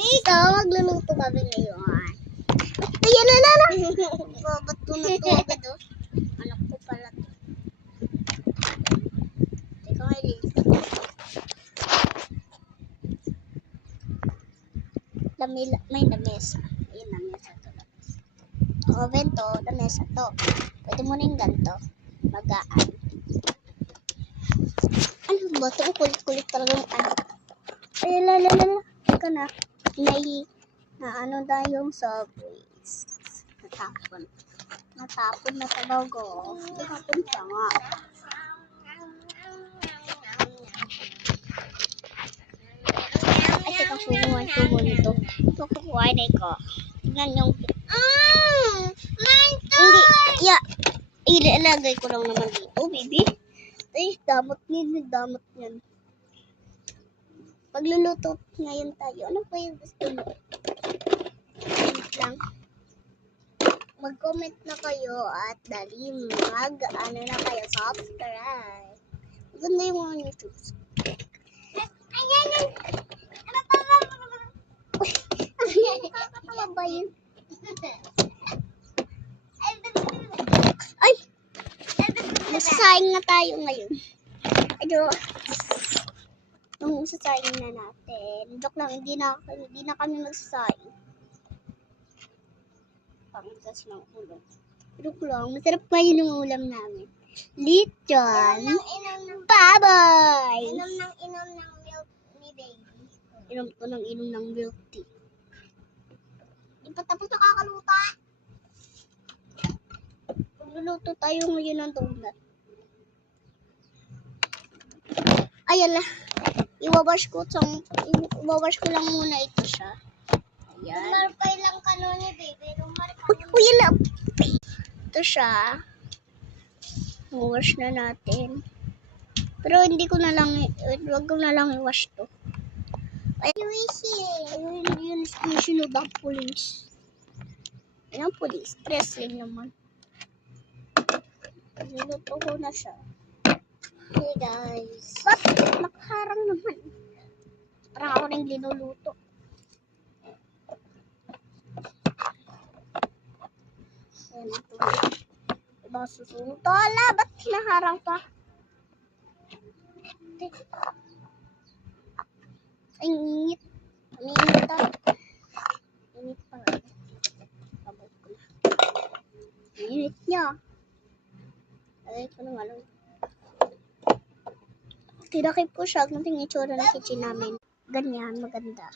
So, magluluto kami ngayon. Ayan na. Babato na to agad, oh. Anak ko pala to. Teka, may lamesa. Ayan, lamesa to. Oven to, lamesa to. Pwede mo rin ganito. Magaan. Ano ba ito? Kulit-kulit talagang ano. Ay, lalala. Teka na. Ano tayong Subways. Natapon na talaga. Natapon siya nga. Ay, teka, sumo nito. Ito, kukuhain ko. Tignan yung... Hindi, ilalagay ko lang naman dito, baby. Ay, damot yan. Pagluluto ngayon tayo. Ano pa yung gusto mo? Wait lang. Mag-comment na kayo at dali ano na kayo, subscribe. Maganda yung mga YouTube. Ayan. Ano ba yun? Ay! Nasasayang na tayo ngayon. Nung sasayang na natin. Joke lang, hindi na kami magsasayang. Pangitas ng ulam. Joke lang, masarap pa yun yung ulam namin. Lechon. Baboy! Inom ng milk ni baby. Inom ng milk tea. Di pa tapos nakakaluta. Magluluto tayo ngayon ng donut. Ayan na. Iwawash ko lang muna ito siya. Ayan. Marpay lang kanoni, baby. Uy, yan. Ito siya. Iwawash na natin. Pero hindi ko na lang, wag ko na lang i-wash to. Ayun yung sinunod ang police. Yan ang police. Wrestling naman. Niluto ko na siya. Hey guys. Bakit nakaharang naman? Parang ako rin linuluto. Ayan ito. Ibang susunod. Tala, ba't hinaharang pa? Ay, ngingit. Ngingit ah. Ngingit pa nga. Pabot ko na. Ngingit niya. Ay, ito na nga lang. Tinakip ko siya. Ganting itsura ng kitchen namin. Ganyan, maganda.